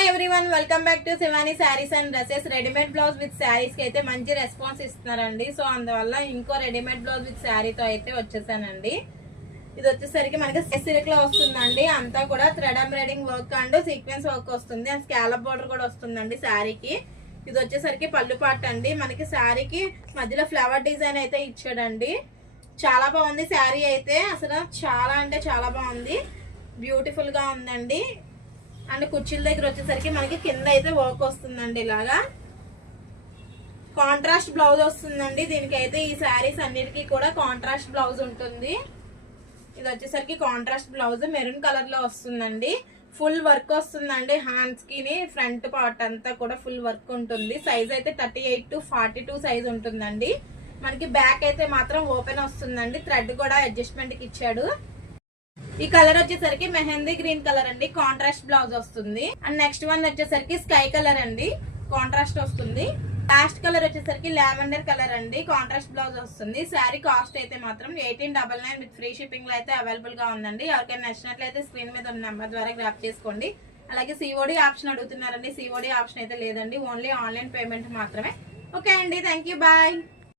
Hi everyone, welcome back to Shivani saris and dresses. Readymade blouse with saris కి అయితే మంచి response ఇస్తున్నారండి. సో అందువల్ల ఇంకో రెడీమేడ్ బ్లౌజ్ విత్ శారీతో అయితే వచ్చేసానండి. ఇది వచ్చేసరికి మనకి సిల్క్ లో వస్తుందండి. అంతా కూడా thread embroidering work and sequence work వస్తుంది. అండ్ స్కాలప్ బోర్డర్ కూడా వస్తుందండి శారీకి. ఇది వచ్చేసరికి పళ్ళు పార్ట్ అండి. మనకి శారీకి మధ్యలో ఫ్లవర్ డిజైన్ అయితే ఇచ్చాడండి. చాలా బాగుంది శారీ అయితే, అసలు చాలా అంటే చాలా బాగుంది, బ్యూటిఫుల్ గా ఉందండి. అండ్ కుర్చీల దగ్గర వచ్చేసరికి మనకి కింద అయితే వర్క్ వస్తుందండి. ఇలాగా కాంట్రాస్ట్ బ్లౌజ్ వస్తుందండి. దీనికైతే ఈ శారీస్ అన్నిటికీ కూడా కాంట్రాస్ట్ బ్లౌజ్ ఉంటుంది. ఇది వచ్చేసరికి కాంట్రాస్ట్ బ్లౌజ్ మెరూన్ కలర్ లో వస్తుందండి. ఫుల్ వర్క్ వస్తుందండి. హ్యాండ్స్ కి ఫ్రంట్ పార్ట్ అంతా కూడా ఫుల్ వర్క్ ఉంటుంది. సైజ్ అయితే 38 to 42 సైజ్ ఉంటుందండి. మనకి బ్యాక్ అయితే మాత్రం ఓపెన్ వస్తుందండి. థ్రెడ్ కూడా అడ్జస్ట్మెంట్ కి ఇచ్చాడు. ఈ కలర్ వచ్చేసరికి మెహందీ గ్రీన్ కలర్ అండి. కాంట్రాస్ట్ బ్లౌజ్ వస్తుంది. అండ్ నెక్స్ట్ వన్ వచ్చేసరికి స్కై కలర్ అండి, కాంట్రాస్ట్ వస్తుంది. లాస్ట్ కలర్ వచ్చేసరికి లావెండర్ కలర్ అండి, కాంట్రాస్ట్ బ్లౌజ్ వస్తుంది. శారీ కాస్ట్ అయితే మాత్రం 1899 విత్ ఫ్రీ షిప్పింగ్ లో అయితే అవైలబుల్ గా ఉందండి. ఎవరికైనా నచ్చినట్లయితే స్క్రీన్ మీద ఉన్న నెంబర్ ద్వారా గ్రాప్ చేసుకోండి. అలాగే సిఓడి ఆప్షన్ అడుగుతున్నారండి. సిఓడి ఆప్షన్ అయితే లేదండి, ఓన్లీ ఆన్లైన్ పేమెంట్ మాత్రమే. ఓకే అండి, థ్యాంక్ యూ, బాయ్.